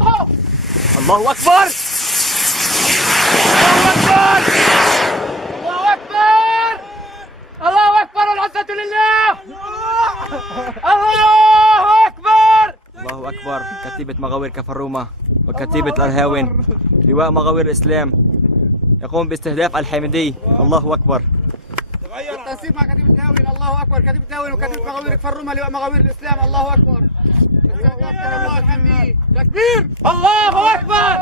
الله أكبر. الله أكبر. الله أكبر. العزة لله. الله أكبر. الله أكبر. كتيبة مغاوير كفرومة وكتيبة الهاون لواء مغاوير الاسلام يقوم باستهداف الحامدية. الله أكبر. بالتنسيق مع كتيبة الهاون. الله أكبر. كتيبة الهاون وكتيبة مغاوير كفرومة لواء مغاوير الاسلام. الله أكبر. تكبير. الله أكبر.